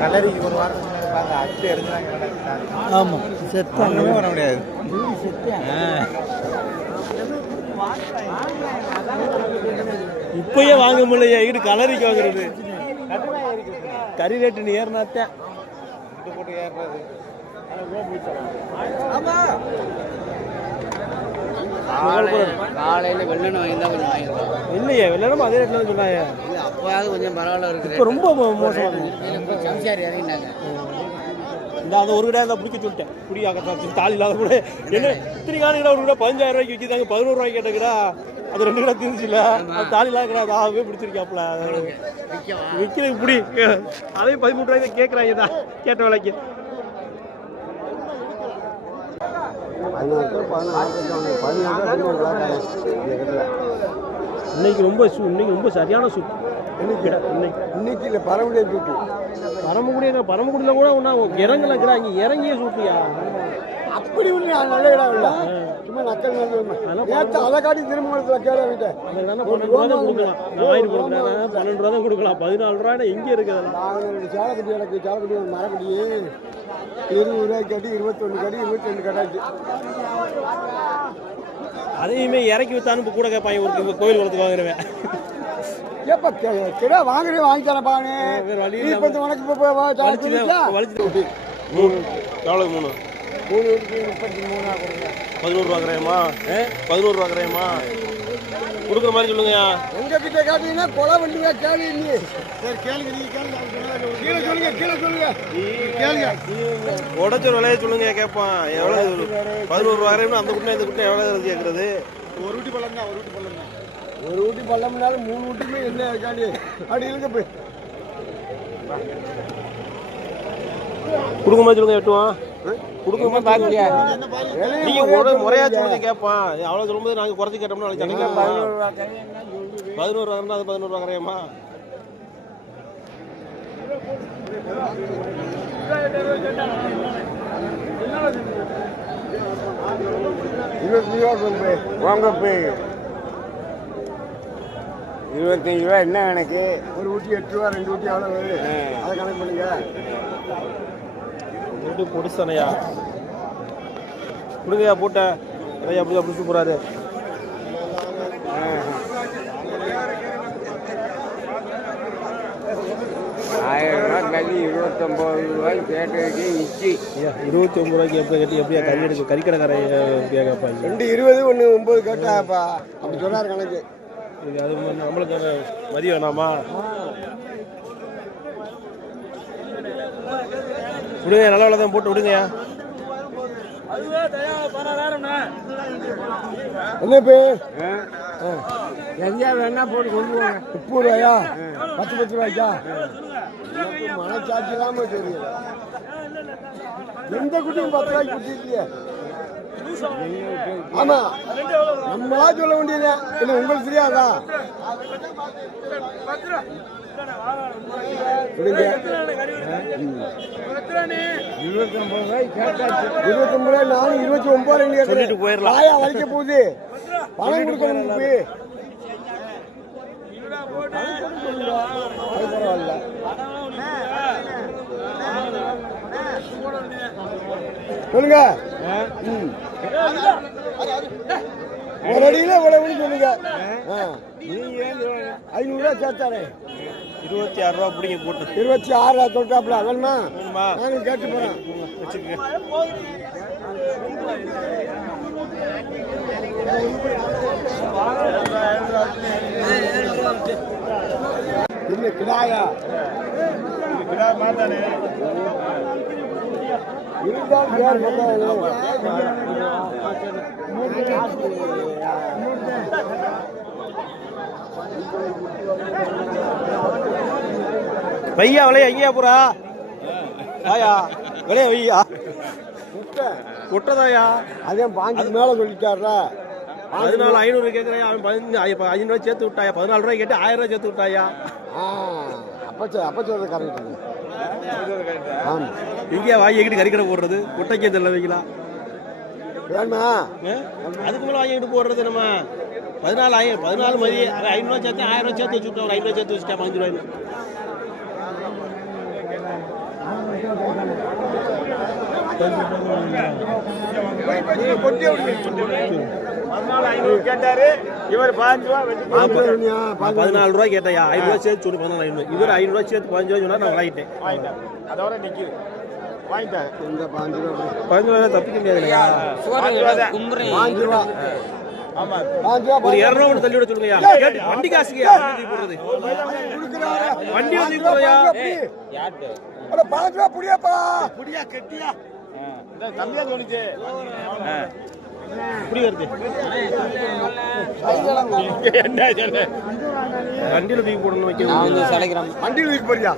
கலரிக்கு ஒரு வாரத்துக்கு பாருங்க அச்சு எடுக்கிறாங்க. ஆமாம் செத்தாங்க வர முடியாது. இப்பயே வாங்க முடியலையா? இங்கிட்டு கலரிக்கு வாங்குறது கறி ரேட்டு நீ ஏறினாத்தான் போட்டு ஏறுறது. காலையில் வெள்ளனை வாங்கியிருந்தா கொஞ்சம் வாங்கியிருக்கோம். இல்லையே வெள்ளனும் அதே ரேட்டில் தான் சொன்னாங்க. இல்லை அப்போயாவது கொஞ்சம் பரவாயில்ல இருக்குது. இப்போ ரொம்ப மோசம். சம்சாரி இறங்கினாங்க. இந்த அந்த ஒரு கிடா இருந்தால் பிடிக்க சொல்லிட்டேன். குடியாக்க தாலி இல்லாத கூட என்ன இத்தனை காணிக்கிட்ட ஒரு கிடா 15,000 ரூபாய்க்கு விற்கிதாங்க. 11 ரூபாய்க்கு கேட்டக்கிறா அது 2 கிடா திரிச்சுல அது தாலி இல்லாத கிடா ஆகவே பிடிச்சிருக்காப்புல விற்கிறது பிடி. அதையும் 13 ரூபாய்க்கு கேட்குறாங்க தான் கேட்ட விலைக்கு. இன்னைக்கு ரொம்ப சரியான சூப். இன்னைக்கு இல்லை பரமக்குடிய சூட்டு. பரமக்குடியில் கூட ஒன்றா இறங்கல கிடா. இங்கே இறங்கியே சூட்டியா அப்படி ஒன்று நல்ல இடம் இல்லை. சும்மா நக்கல் நேற்று அதை காட்டி திருமணத்தில் கேட விட்டேன். 12 ரூபா தான் கொடுக்கலாம். 12 ரூபா தான் கொடுக்கலாம். 14 ரூபாய் எங்கே இருக்குது? நாங்கள் சேலக்குடி எனக்கு சேலக்குடி ஒரு மரக்குடி 20 ரூபாய்க்கு கட்டி 21 கட்டி 22 கட்டாச்சு. அதையுமே இறக்கி வித்தானு இப்போ கூட கேட்பாங்க. ஒரு கோயில் குளத்துக்கு வாங்குறவன் ஏப்பா கிடா வாங்குறேன் வாங்கி தரப்பானு இப்போ உனக்கு இப்போ வலிச்சு 3 11 ரூபா கிராயமா? 11 ரூபா கிராயமா கொடுக்குற மாதிரி சொல்லுங்கய்யா. எங்க கிட்ட காட்டீங்கன்னா கொலை வண்டியா கேள்வி இல்லையே. சரி கேளுங்க, நீங்க கேளுங்க. கீழே சொல்லுங்க. உடச்ச விலையை சொல்லுங்க கேட்பான். எவ்வளோ 11 ரூபா கிராயம்னா அந்த குட்டை இந்த குட்டை எவ்வளோ கேட்குறது? ஒரு ஊட்டி பள்ளம் தான். ஒரு ஊட்டி பள்ளம்னாலும் 3 ஊட்டியுமே என்ன இருக்காண்டி அப்படி இருக்க போய் கொடுக்க மாதிரி சொல்லுங்க. எட்டுவான் கொடுக்குமா தாக்கலையா? நீங்க முறையா சொல்லுங்க கேட்பான். அவ்வளோ சொல்லும்போது நாங்கள் குறைச்சி கேட்டோம்னா 11 ரூபா அது 11 ரூபா கரையம்மா. வாங்க போய் 25 ரூபா என்ன கணக்கு? ஒரு ஊட்டி 8 ரூபா 2 ஊட்டி எவ்வளோ வருது அதை கணக்கு பண்ணுங்க. பொடிசனையா கொடுங்கய்யா போட்ட ஐயா அப்படி சூப்பராரு. கட்டி 29 ரூபாய்க்கு கேட்டு நிச்சி 29 ரூபாய்க்கு எப்படியா கறி எடுக்க கறிக்கடைக்கார எப்படியா கேட்பாங்க? 2 20 1 9 கேட்டாப்பா அப்படி சொன்னார் கணக்கு. அது நம்மளுக்கு மதியம் வேணாமா? விடுங்க நல்ல வேலை தான் போட்டு விடுங்கய்யா. என்ன பேர் எங்கேயா வேணா போட்டு கொண்டு போங்க. 30 ரூபாயா 10 ரூபாய்க்கா? மனச்சாட்சி இல்லாம தெரியல. எந்த குட்டியும் 10 ரூபாய்க்கு குட்டிருக்கிய? ஆமா நம்மளா சொல்ல வேண்டியது இல்லை. உங்களுக்கு தெரியாதா? 29 ரூபாய் நானும் 29 போயிடலாம். வலிக்க போகுது பணம் கொடுக்கணும். பரவாயில்ல சொல்லுங்க. ஒரு அடியில இவ்வளவு சொல்லுங்க. 500 ரூபா சேர்த்தாரு. 26 ரூபா பிடிங்க போட்டு 26 தொட்டாப்ல வேணுமா? நானும் கேட்டு போறேன். இல்லை கிடாயா கிடா மாத்தானே இருந்தாலும் பேர் வையா விலையா எங்கேயா போறா? ஆயா விலையா வையா கொட்டதாயா? அதே 5 மேல சொல்லிட்டாரா? அதனால 500 கேட்குறேன். அவன் 500 ரூபாய் சேர்த்து விட்டாயா? 14 ரூபாய் கேட்டு 1000 ரூபாய் சேர்த்து விட்டாயா? அப்ப சொல்றது கரெக்ட். எங்கேயா வாங்கிக்கிட்டு கறிக்கடை போடுறது? குட்டைக்கே தெரியல வைக்கலாம் வேணுமா? அதுக்கு மேலே வாங்கிக்கிட்டு போடுறது நம்ம 14 மதி 500 ரூபா சேர்த்து 1000 ரூபாய் சேர்த்து வச்சுட்டோம். ஒரு 500 ரூபாய் சேர்த்து வச்சுட்டா 5 ரூபாய் கேட்டாரு இவர் 14 ரூபாய் கேட்டையா 5 ரூபாய் சேர்த்து சொல்லி 14,500 இவர் 5 ரூபாய் சேர்த்து 15 ரூபாய் சொன்னா நான் வாங்கிட்டேன் அதோட நிக்குது வாங்கிட்டாரு 15 ரூபாய் தப்பிக்க முடியாது இல்லையா ஆமா ஒரு 200 ரூபாய் தள்ளி விட சொல்லுங்கயா வண்டி காசுங்கயா போடுறது வண்டி வந்து போயா அட 5 ரூபாய் புடியாப்பா புடியா கெட்டியா இந்த கம்மியா தோணுச்சு புடி வருது என்ன சொல்ல வண்டியில தூக்கி போடணும் வைக்க வண்டியில தூக்கி போறியா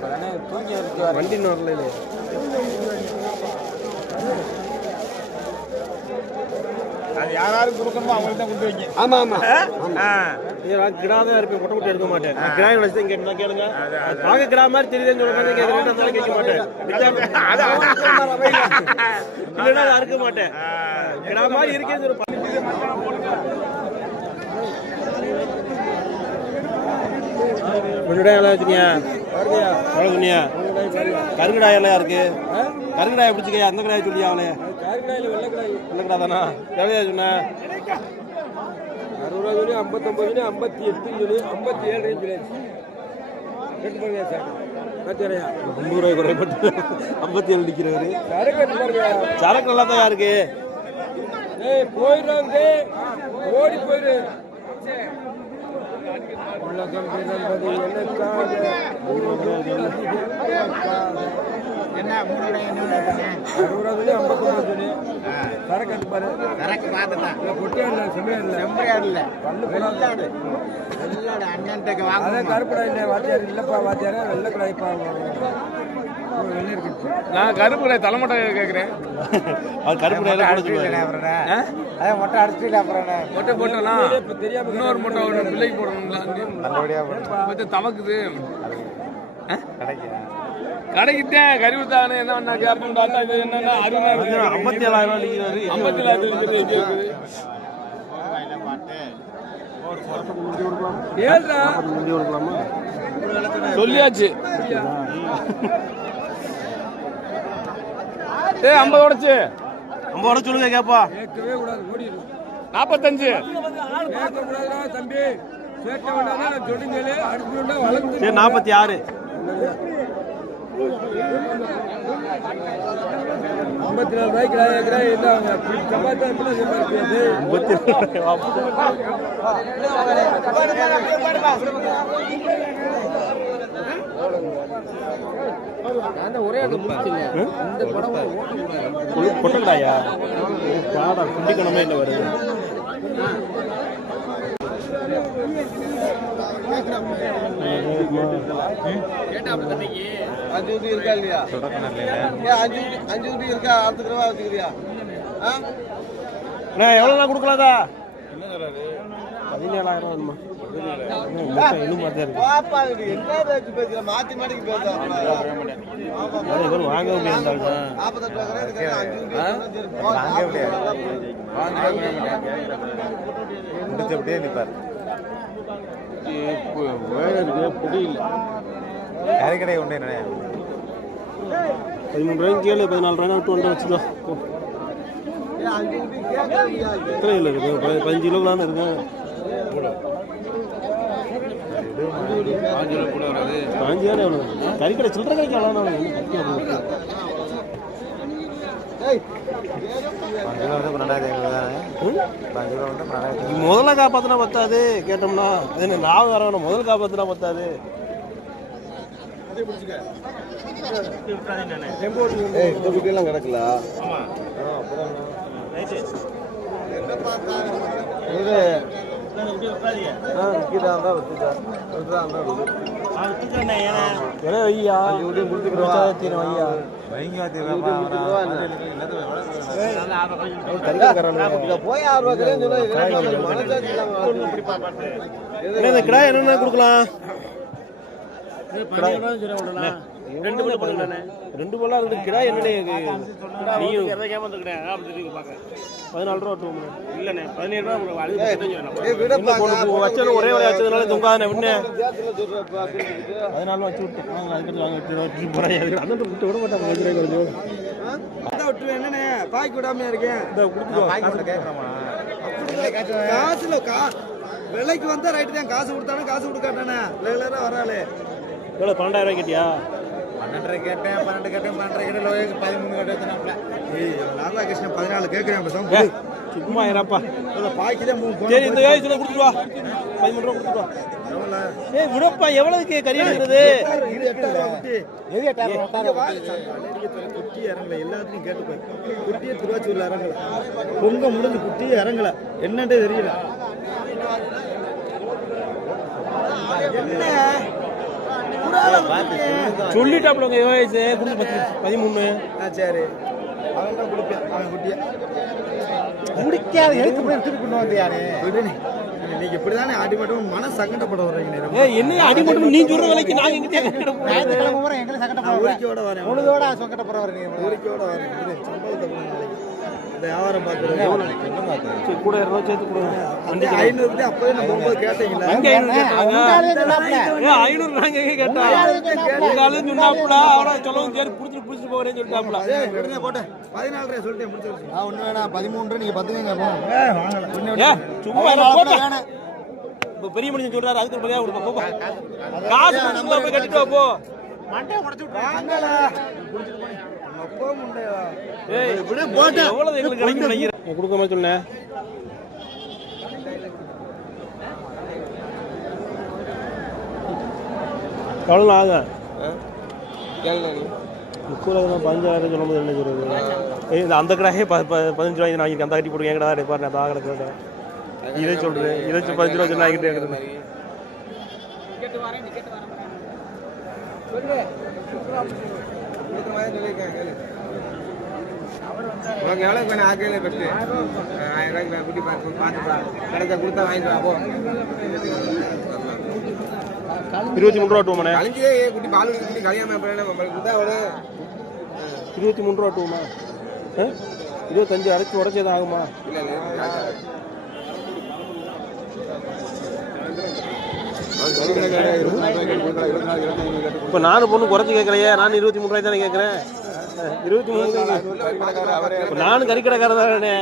வண்டி வரல இல்ல அது யாராருக்கு கொடுக்கணுமோ அவங்களுக்கு தான் கொடுத்து வைங்க ஆமா ஆமா கிடாதான் இருப்பேன் கொட்டை கொட்டை எடுக்க மாட்டேன் கிடாய் வளர்ச்சி தான் கேட்டா கேளுங்க ஆக கிடா மாதிரி தெரியுதுன்னு சொல்ல மாதிரி கேட்கறேன் கேட்க மாட்டேன் இல்லைன்னா அதை அறுக்க மாட்டேன் கிடா மாதிரி இருக்கேன்னு ஒரு கருங்கடாய் எல்லாம் இருக்கு கருங்கடாயை பிடிச்சிக்கையா அந்த கடாயை சொல்லியா அவளே வெள்ளக்கடா தானா எவ்வளோ சொன்ன 60 ரூபா சொல்லி 59 சொல்லி 58 சொல்லி 57 சார் 50 ரூபாய் குறைப்பட்டு 57 நிற்கிறவரு சரக்கு நல்லா தான் இருக்கு போயிடுறாங்க ஓடி போயிரு உலகம் பிறந்தது கருப்படா இல்லை வாத்தியார் இல்லப்பா வாத்தியார வெள்ளக்கடாய்ப்பா நான் கருப்பு கடை தலைமொட்டை கேட்கிறேன் மொட்டை அடிச்சுட்டு அப்புறம் மொட்டை போட்டோம்னா இன்னொரு மொட்டை ஒரு பிள்ளைக்கு போடணும்ல தமக்குது கடைக்குத்தேன் கருவு தானே என்ன பண்ணா கேப்போம் பார்த்தா இது என்னன்னா 57,000 சொல்லியாச்சு 50 உடச்சு 50 உடச்சு சொல்லுங்க கேப்பா கேட்கவே கூடாது ஓடிடு 45 கேட்கக்கூடாதா தம்பி கேட்க வேண்டாம் சொல்லுங்களே அடுத்து வளர்ந்து சரி 46 54 ரூபாய்க்கு கேட்கிறேன் என்ன சம்பாதிச்சா எப்படி சம்பாதிக்காது ஒரே இந்த படம் பொட்டல்டாயா பாடா குண்டிக்கணமே இல்லை வருது இருக்கா இல்லையா 5 இருக்கா அடுத்த ரூபா வச்சுக்கிறியா எவ்வளோ கொடுக்கலாதா 17,000 வேணுமா மாத்தி மாட்டிக்கு வாங்க முடியாது முடிச்சபடியே நிற்பார் புரியல கறிக்கடை உண்டு என்ன 13 ரூபாய்க்கு கேளு 14 ரூபாய் விட்டு ஒன்றை வச்சுக்கோ எத்தனை கிலோ இருக்கு 15 கிலோ தானே இருக்கு 5 எவ்வளோ கறிக்கடை சில்லறை கடைக்கு எவ்வளோ முதல்ல காப்பாத்தினா பத்தாது கேட்டோம்னா அது என்ன லாபம் வரணும் முதல் காப்பாத்தினா பத்தாது கிடக்கல ஐயா போய் 6 ரூபா கிடாய் என்னென்ன கொடுக்கலாம் ரெண்டு பல்லு பண்ணுங்கண்ணே. ரெண்டு பல்லா இருக்கு கிடா என்னண்ணே நீயும் 14 ரூபா விட்டுவோம் இல்லண்ணே 17 ரூபா வச்சாலும் ஒரே வரை வச்சதுனால தொங்காதானே விண்ணே அதனால வச்சு விட்டேன் அதுக்கு வச்சு போறேன் அந்த விட்டு விட மாட்டாங்க விட்டு என்னண்ணே பாய்க்கு விடாமையா இருக்கேன் காசுல விலைக்கு வந்தா ரைட்டு தான். காசு கொடுத்தானே காசு கொடுக்காட்டானே ரெகுலரா வராளே. எவ்வளோ 12,000 ரூபாய் கேட்டியா? 12 கேட்டேன் 12 கேட்டேன் 13 கேட்டேன் 13 கேட்டேன். ராதாகிருஷ்ணன் 14 கேட்கிறேன். சும்மா இறப்பா பாய்க்குதான் 3. சரி இந்த வயசுல கொடுத்துட்டு வா 13 ரூபா கொடுத்துட்டு வா. ஏய் விடப்பா எவ்வளவுக்கு கறி எடுக்கிறது? இது 8,000 ரூபா குட்டி. எது 8,000 ரூபா? குட்டி இறங்கல எல்லாத்தையும் கேட்டு போய் குட்டியை திருவாச்சூர்ல இறங்கல. பொங்க முடிஞ்சு குட்டியே இறங்கல என்னன்றே தெரியல. என்ன சொல்லிட்டாப்ல உங்க வயசு கொடுத்து 13. சரி அவன் தான் கொடுப்பேன். அவன் குட்டியை குடிக்காத எடுத்து போய் எடுத்துட்டு கொண்டு வந்தியானே. நீங்க இப்படிதானே அடி மட்டும் மன சங்கடப்பட வர்றீங்க. என்ன அடி மட்டும் நீ சொல்ற வேலைக்கு நாங்க எங்க எங்களை சங்கடப்பட ஊரிக்கையோட வரேன். உனதோட சங்கடப்பட வரீங்க. ஊரிக்கையோட வரேன். சம்பளத்தை வியாபாரம் பாக்குறேன் கூட 200 சேர்த்து கொடுங்க. 500 அப்பவே நம்ம போகும்போது கேட்டீங்களா? 500 நாங்க எங்க கேட்டோம். உங்களால சொன்னாப்புல அவரை சொல்லவும் சரி புடிச்சிட்டு புடிச்சிட்டு போறேன்னு சொல்லிட்டாப்புல. போட்டேன் 14 சொல்லிட்டேன் முடிச்சிருச்சு. நான் ஒண்ணு வேணா 13 நீங்க 10 வாங்கல. சும்மா போட்டேன். பெரிய மனுஷன் சொல்றாரு அதுக்கு மரியாதை கொடுப்பா போப்பா. காசு கொடுத்து போய் கட்டிட்டு வா போ. மண்டே உடைச்சு விட்டு வாங்கல. அப்போ முண்டையா. ஏய் இப்படி போட்டேன். எவ்வளவு எங்களுக்கு கிடைக்கும் நினைக்கிறேன். கொடுக்க மாதிரி சொன்னேன். எவ்வளோ ஆகும்? 15,000 சொல்லும்போது என்ன சொல்றது? அந்த கடையே 15 ரூபாய்க்கு நான் அந்த கட்டி போட்டு என் கடை தான் பாரு. நான் தான் கிடக்கிறேன் இதை சொல்றேன். இதை 15 ரூபா சொன்னா ஆகிட்டே இருக்கிறேன். உனக்கு எவ்வளோ கொஞ்சம் ஆக்கையில பெற்று 1000 ரூபாய்க்கு குட்டி பார்த்து கிடைச்சா கொடுத்தா வாங்கிட்டு வா. 23 ரூபா டூமாண்ணே. கழிஞ்சே குட்டி பால் குட்டி கல்யாணம் கொடுத்தா அவ்வளோ 23 ரூபா டூமா. 25 அரைச்சி உடச்சது ஆகுமா? இப்போ நானும் பொண்ணு குறைச்சி கேட்கலையே. நான் 23 ரூபாய் தானே கேட்குறேன். 23 நானும் கறிக்கடைக்காரர் தானே.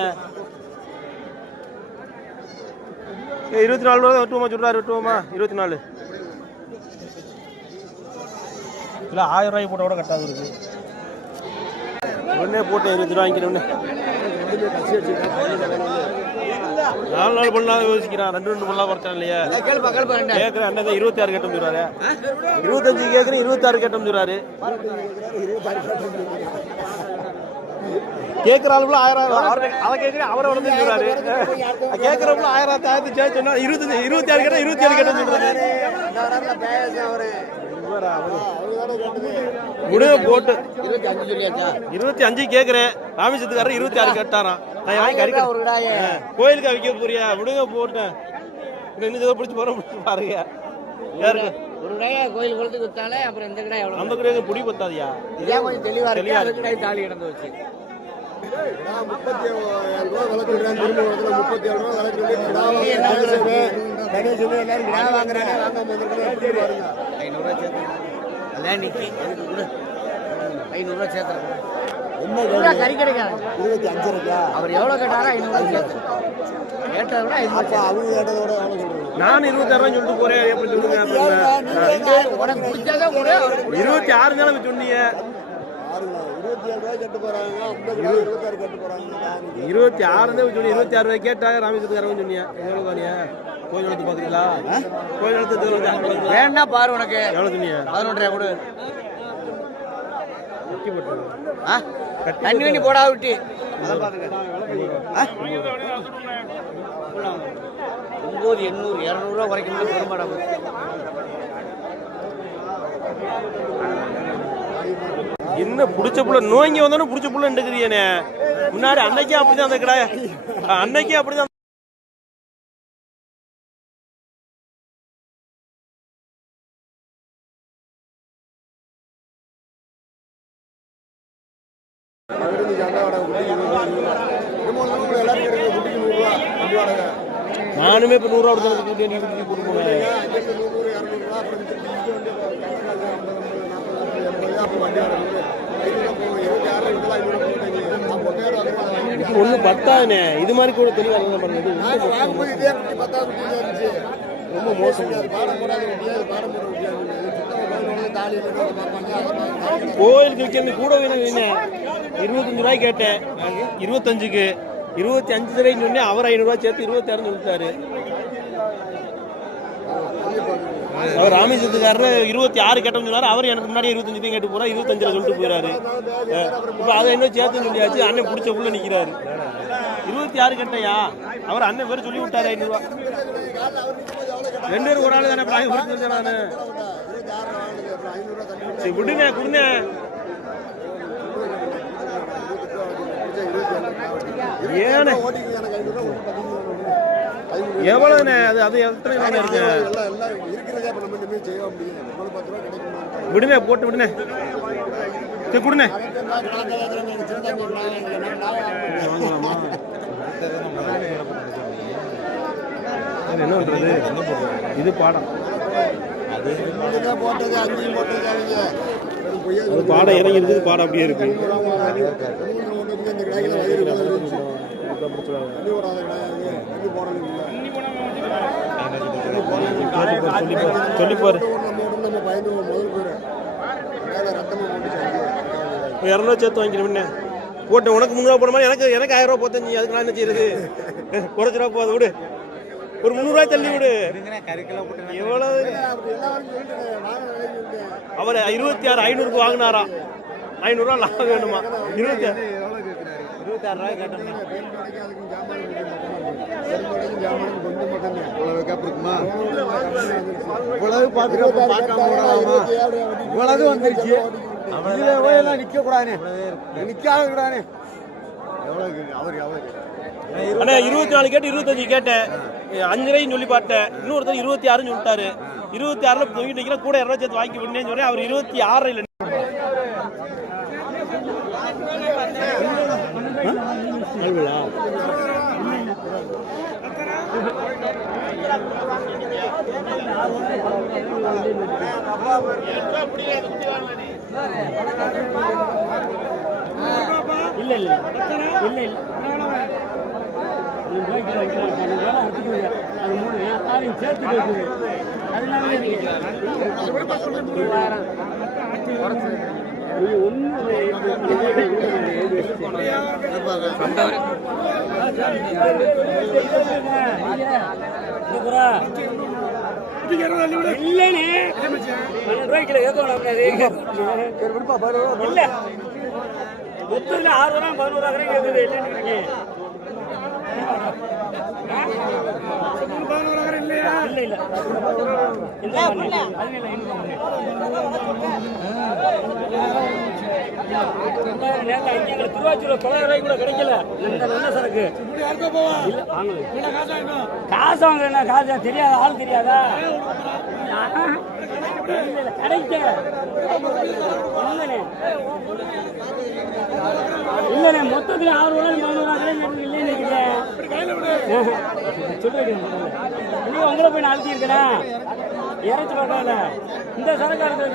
24 ரூபா டூமா சொல்றாரு. டூமா 24 இல்லை 1000 ரூபாய்க்கு போட்ட கூட கட்டாது இருக்கு. உடனே போட்டேன் 20 ரூபா வாங்கிக்கிறேன். 4 நாள் பண்ணலாம் யோசிக்கிறான். 2 பண்ணலாம் குறைச்சான் இல்லையா கேட்குறேன். அண்ணன் 26 கேட்டம் சொல்றாரு. 25 கேட்குறேன் 26 கேட்டம் சொல்றாரு. கேட்குற ஆளுக்குள்ள 1000 அதை கேட்குறேன். அவரை உடனே சொல்றாரு. கேட்குறப்பல 1000 சேர்த்து சொன்னா 26 கேட்டா 27 கேட்டம் சொல்றாரு. முடிவு போட்டு 25 கேட்கிறேன். ராமேஸ்வரத்துக்காரர் 26 கேட்டாராம். நான் வாங்கி கறிக்க கோயிலுக்கு வைக்க போறியா? விடுங்க போட்டேன். இன்னும் ஏதோ பிடிச்சி போற பாருங்க. ஒரு கடையா கோயில் குளத்துக்கு வித்தாலே அப்புறம் இந்த கடை எவ்வளவு? அந்த கடையை புடி பத்தாதியா? இதான் கொஞ்சம் தெளிவா இருக்கு. அந்த கடை தாலி கிடந்து வச்சு 37 ரூபா விலை சொல்றேன். திரும்ப 37 ரூபா விலை சொல்லி எல்லாரும் கிடா வாங்குறாங்க. பாருங்க 500 ரூபா சேர்த்து அதான் நிக்கி 500 ரூபா சேர்த்துறேன். என்ன கறி கிடைக்காது 25 இருக்கா? அவர் எவ்வளவு கேட்டாரோ 500 ரூபா சேர்த்து கேட்டதை விட 500 அவங்க கேட்டதோட எவ்வளவு சொல்றீங்க? நான் 26 ரூபாய் சொல்லிட்டு போறேன். எப்படி சொல்லுங்க? உனக்கு பிடிச்சாதான் கூட 26 தானே சொன்னீங்க. 27 ரூபாய் கட்டு போறாங்க. 26 கட்டு போறாங்க. 26 சொல்லி 26 ரூபாய் கேட்டா ராமேஸ்வரத்துக்காரங்க சொன்னீங்க. எவ்வளவு தானியா? கோயில் எடுத்து பாக்குறீங்களா? கோயில் எடுத்து வேணா பாரு. உனக்கு எவ்வளவு சொன்னீங்க? 11 ரூபாய் கொடு. கட்டி போட்டு தண்ணி வண்டி போடா விட்டு 9,800 200 ரூபா குறைக்கணும் பெரும்பாடம். என்ன புடிச்ச புள்ள நோய்ங்க வந்தாலும் புடிச்ச புள்ள எடுக்கிறீனே. முன்னாடி அன்னைக்கே அப்படிதான் அந்த கடை அன்னைக்கே அப்படிதான். நானுமே இப்போ 100 ரூபா கொடுத்து கூட்டி நீ கூட்டு போனேன். ஒன்றும் பத்தாதுண்ணே. இது மாதிரி கூட தெளிவாக பண்ணுறது ரொம்ப மோசம். கோயிலுக்கு விற்கிறது கூட வேணும். 25 ரூபாய் கேட்டேன், 25க்கு 25 ரூபாய்ன்னு சொன்னேன். அவர் 500 ரூபாய் சேர்த்து 26 சொல்லிட்டாரு. அவர் ராமேஸ்வரத்துக்காரர் 26 கேட்டோம்னு சொன்னாரு. அவர் எனக்கு முன்னாடி 25 கேட்டு போறா, 25 சொல்லிட்டு போயிடாரு. இப்போ அதை என்ன சேர்த்து சொல்லியாச்சு. அண்ணன் பிடிச்ச புள்ள நிற்கிறாரு. 26 கேட்டையா அவர் அண்ணன் பேர் சொல்லி விட்டாரு 500 ரூபா. 2 பேரும் ஒரு ஆள் தானே. நான் சரி விடுங்க கொடுங்க. ஏன்னு எவ்வளவுண்ணே? அது எத்தனை இருக்கு? விடுங்க போட்டு விடுங்க. சரி கொடுங்க. என்ன பண்றது? இது பாடம். அது பாடம் இறங்கி இருக்குது. பாடம் அப்படியே இருக்கு. சொல்லிப்பாரு 200 சேர்த்து வாங்கிக்கிறேன். போட்டு உனக்கு 300 போட மாதிரி எனக்கு 1000 ரூபா போத்தஞ்சு. அதுக்கு நான் என்ன செய்யறது? குறைச்சிரூபா போகுது. விடு, ஒரு 300 ரூபாய் தள்ளி விடு. எவ்வளவு? அவர் 26,500 வாங்கினாரா? 500 ரூபா லாபம் வேணுமா? 26 ரூபாய் கேட்டேன். இவ்வளவு வந்துருச்சு. நிக்க கூடாது, நிக்காத கூடாது. 24 கேட்டு 25 கேட்டேன். 5 ரூபாய்ன்னு சொல்லி பார்த்தேன். இன்னொருத்தர் 26 சொல்லிட்டாரு. 26ல தொங்கிட்டு கூட 200 சேர்த்து வாங்கி விடுனேன்னு சொல்லி அவர் 26 இல்ல இல்ல இல்ல இல்ல திருவாச்சூர் 900 ரூபாய்க்கு கூட கிடைக்கல. சரக்கு காசு வாங்க என்ன? காசு தெரியாத ஆள் தெரியாதா? கிடைக்க இல்லண்ணே. மொத்தத்தில் 6 ரூபாய் 400 ரூபாய் இல்லை நினைக்கிறேன். சொல்லிருக்கேன். இன்னும் உங்களை போய் நான் அழுத்தி இருக்கிறேன். இறச்சி பார்க்கல இந்த சரக்கு அறுத்து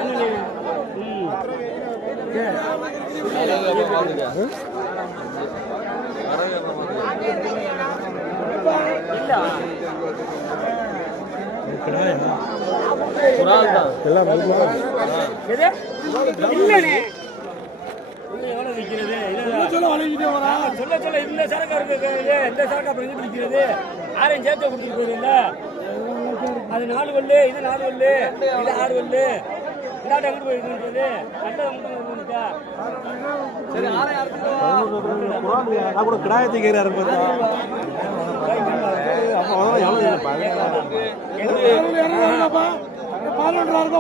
இல்லண்ணே. எவ்வளவு விற்கிறது? சொல்ல சொல்ல இந்த சரக்கு இருக்கு. இந்த சரக்கு அப்புறம் எங்க விற்கிறது? ஆரையும் சேர்த்து கொடுத்துட்டு போயிருந்த அது 4 வல்லு, இது 4 வல்லு, இது 6 வல்லு. இந்தாட்ட எங்கிட்டு போயிருக்குன்றது நான் கூட கிடாயத்தை கேட்கிறாரு.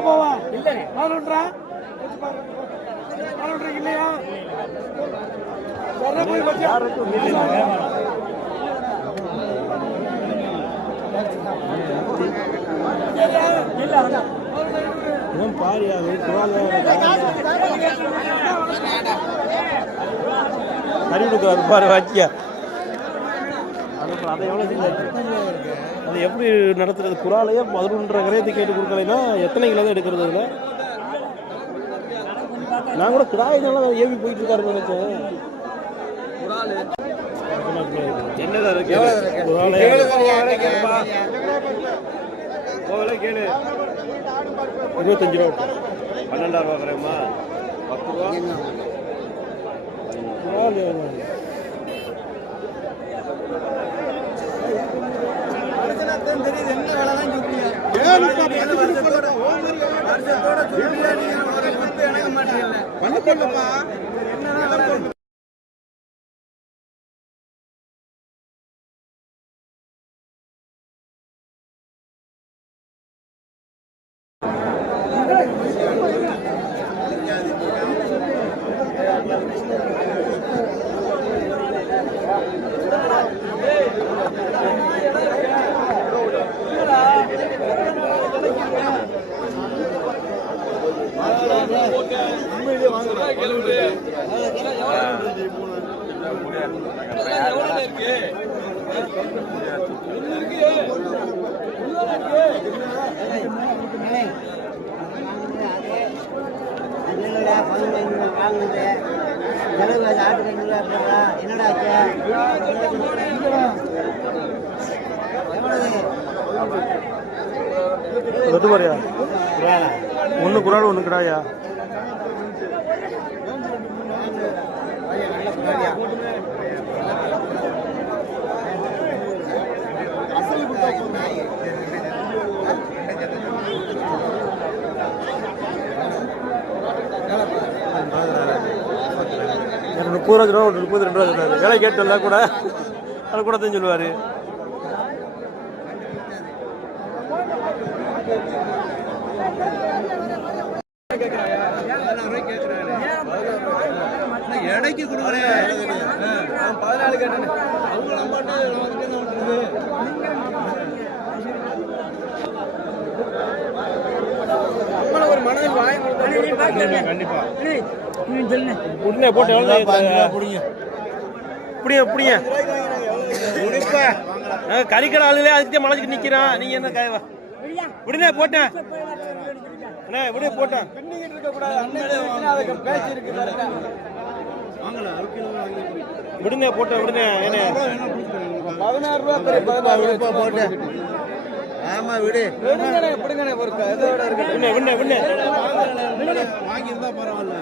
போவா இல்லை 11 இல்லையா? பாரியா கறி கொடுக்குறாரு பாரு வாக்கியா. அதை எவ்வளோ அது எப்படி நடத்துறது? குறாலையே 11.5 கிரயத்தை கேட்டு கொடுக்கலைன்னா எத்தனை கிலோ தான் எடுக்கிறது? அதில் நான் கூட கிடாயினால ஏவி போயிட்டு இருக்காருன்னு நினைச்சேன். என்னதான் இருக்கு கேளு. 25 ரூபா 12,000 ரூபா கிராமா 10 ரூபா. தெரியுது என்ன வேலை தான் சொல்லுங்க. ஒன்று குறாடு ஒன்று கிடாயா? ₹30 ரூபா 32 ரூபா சொன்னாரு. வேலை கேட்டு கூட அது கூட தான் சொல்லுவார். எடைக்கு கொடுக்குறேன் 14 கேட்டேன். ஒரு மனதில் வாங்கி கண்டிப்பா உடனே போட்டு கறிக்கடை ஆளுலே அதுக்கு மலைக்கு நிக்கிறான். நீங்க என்ன காயவா உடனே போட்டேன் உடனே போட்டேன். விடுங்க போட்டேன் உடனே என்ன 16 ரூபா 16 ரூபா போட்டேன். ஆமா விடு எப்படிங்கண்ணே வாங்கியிருந்தா பரவாயில்ல.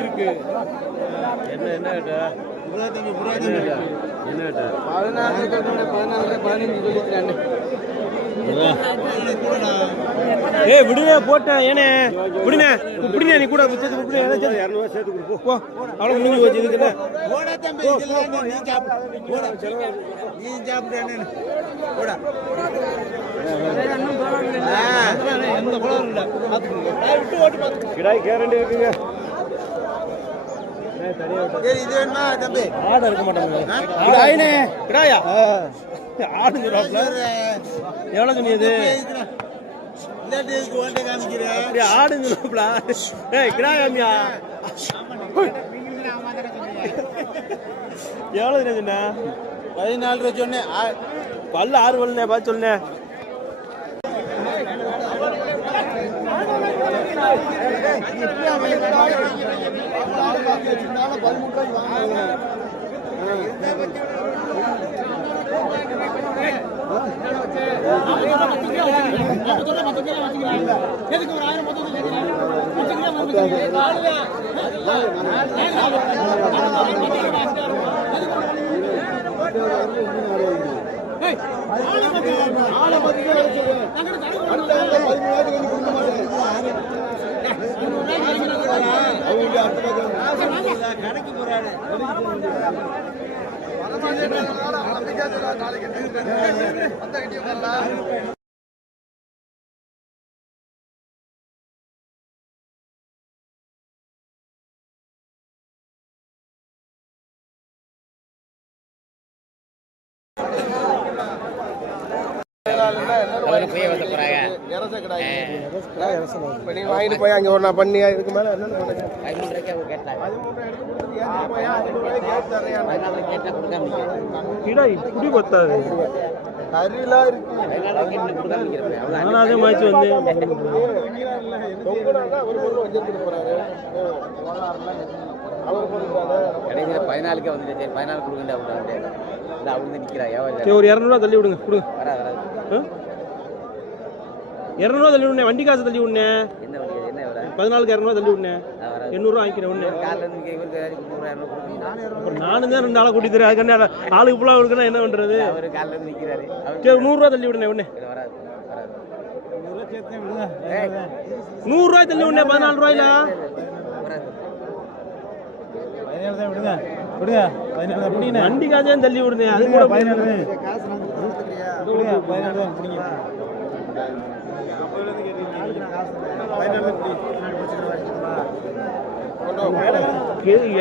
இருக்கு என்ன என்ன கேட்டா என்ன கேட்டா 14 15 சொல்லிக்கிறாங்க. ஏய் விடுங்க போட்டேன் ஏனே விடுங்க இப்படினே நீ கூட சேர்த்து இப்படி 200 ரூபாய் சேர்த்து கொடு போ. அவ்வளவு முடிஞ்சு போச்சு. இதுக்கு போடா தம்பி நீ சாப்பிடு போடா நீ சாப்பிடு போடா எந்த குளம் இல்ல விட்டு ஓட்டு பாத்து கிடாய் கேரண்டி இருக்குங்க. சரி இது வேணுமா தம்பி? ஆடு இருக்க மாட்டாங்க கிடாயினே கிடாயா ஆடு எவ்வளவு சொன்னீது? ஆடுங்களா கிடாயாமியா எவ்வளவு சொன்ன? 14 ரூபா சொன்னேன். பல்ல 6 பல்லுனே பார்த்து சொன்னேன். கணக்கு போறாரு அவரு போய் வந்து போறாங்க இப்போ நீ வாங்கிட்டு போய் அங்கே ஒரு நான் பண்ணி இதுக்கு மேலே என்னென்ன பண்ணுங்க 13 அவங்க கேட்டாங்க 13 எடுத்து கொடுத்துட்டு ஏற்றி போய் 500 கேட்டு தர்றேன் 14 கேட்டா கொடுக்காம கிடா இப்படி பத்தாது கறிலாம் இருக்கு 14 கேட்டு கொடுக்காம நிக்கிறேன் அவ்வளவுதான். நானும் அதே மாதிரி வந்து தொங்குனாங்க ஒரு பொருள் வஞ்சிட்டு போறாரு அவர் போடுறாரு கடைசியில 14க்கே வந்துட்டு சரி 14 கொடுக்கண்டா அப்படின்ட்டு இந்த அவங்க நிக்கிறா சரி, ஒரு 200 தள்ளி விடுங்க கொடுங்க. வராது வராது 200 தள்ளி விடுனே, வண்டி காசு தள்ளி விடுனே, என்ன வழி என்ன வராது 14க்கு 200 தள்ளி விடுனே, வராது 800 வாங்கிக்கிறேன் ஒண்ணு. காலைல இருந்து இவருக்கு 200 கொடுக்கணும் அப்புறம் நானும் தான் 2 ஆளை கூட்டி தரேன், அதுக்காண்டி ஆளுக்கு ஃபுல்லாக இருக்குன்னா என்ன பண்றது? அவரு காலைல இருந்து நிக்கிறாரு சரி 100 ரூபா தள்ளி விடுனே ஒண்ணு, வராது வராது 100 ரூபாய் தள்ளி விடுனே, 14 ரூபாயில வராது வண்டி காசே தள்ளி விடுனே, அது கூட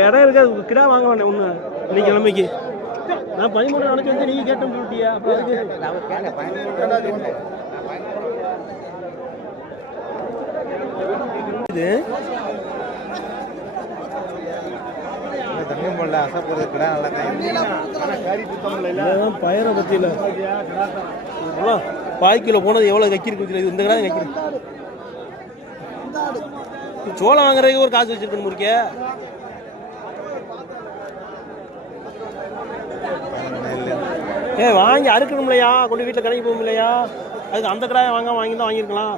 இடம் இருக்காது, கிடா வாங்க வேண்டாம் ஒண்ணு இன்னைக்கு கிழமைக்கு. நான் 13 நினைச்சு வந்து நீங்க கேட்டு விட்டியா? அப்ப அதுக்கு அவர் கேட்க 13 இது தங்கம் போடல அசை போடுறது கடை நல்லா இதெல்லாம் பயிரை பத்தி இல்ல, பாய்க்கில போனது எவ்வளவு கக்கி இருக்கு, இந்த கடை கக்கி சோளம் வாங்குறதுக்கு ஒரு காசு வச்சிருக்கணும் முறுக்கே. வாங்கி அறுக்கணும் இல்லையா, கொண்டு வீட்டில் கடைக்கு போகும் இல்லையா, அதுக்கு அந்த கடாயை வாங்கி தான் வாங்கியிருக்கலாம்.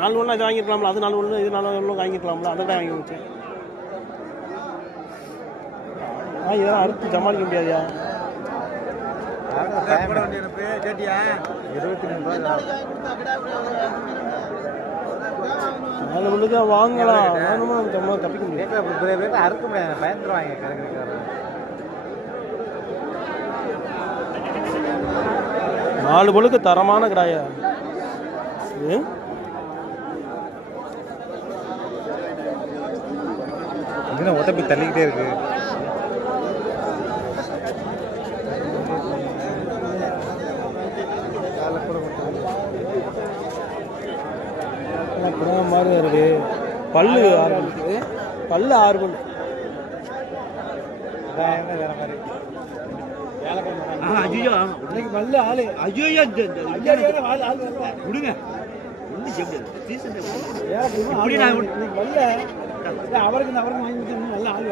4 ஒன்று இது வாங்கியிருக்கலாம்ல, அது 4 ஒன்று இது 4 ஒன்று வாங்கியிருக்கலாம்ல, அந்த கடாயை வாங்கி வச்சேன். இதெல்லாம் அறுத்து சமாளிக்க முடியாதுயா. 4 ஒன்றுக்கு வாங்கலாம், வேணுமா நம்ம தப்பிக்க முடியாது. அறுக்க முடியாது பயந்துருவாங்க 4 பொழுக்கு தரமான கடாயா இது. உடம்பு தள்ளிக்கிட்டே இருக்கு. மாதிரி இருக்கு, பல்லு 6 பல்லு, பல்லு 6 பல்லு. ஐயோ இன்னைக்கு நல்ல ஆளு, ஐயோ விடுங்க அவருக்கு வாங்கி நல்ல ஆள்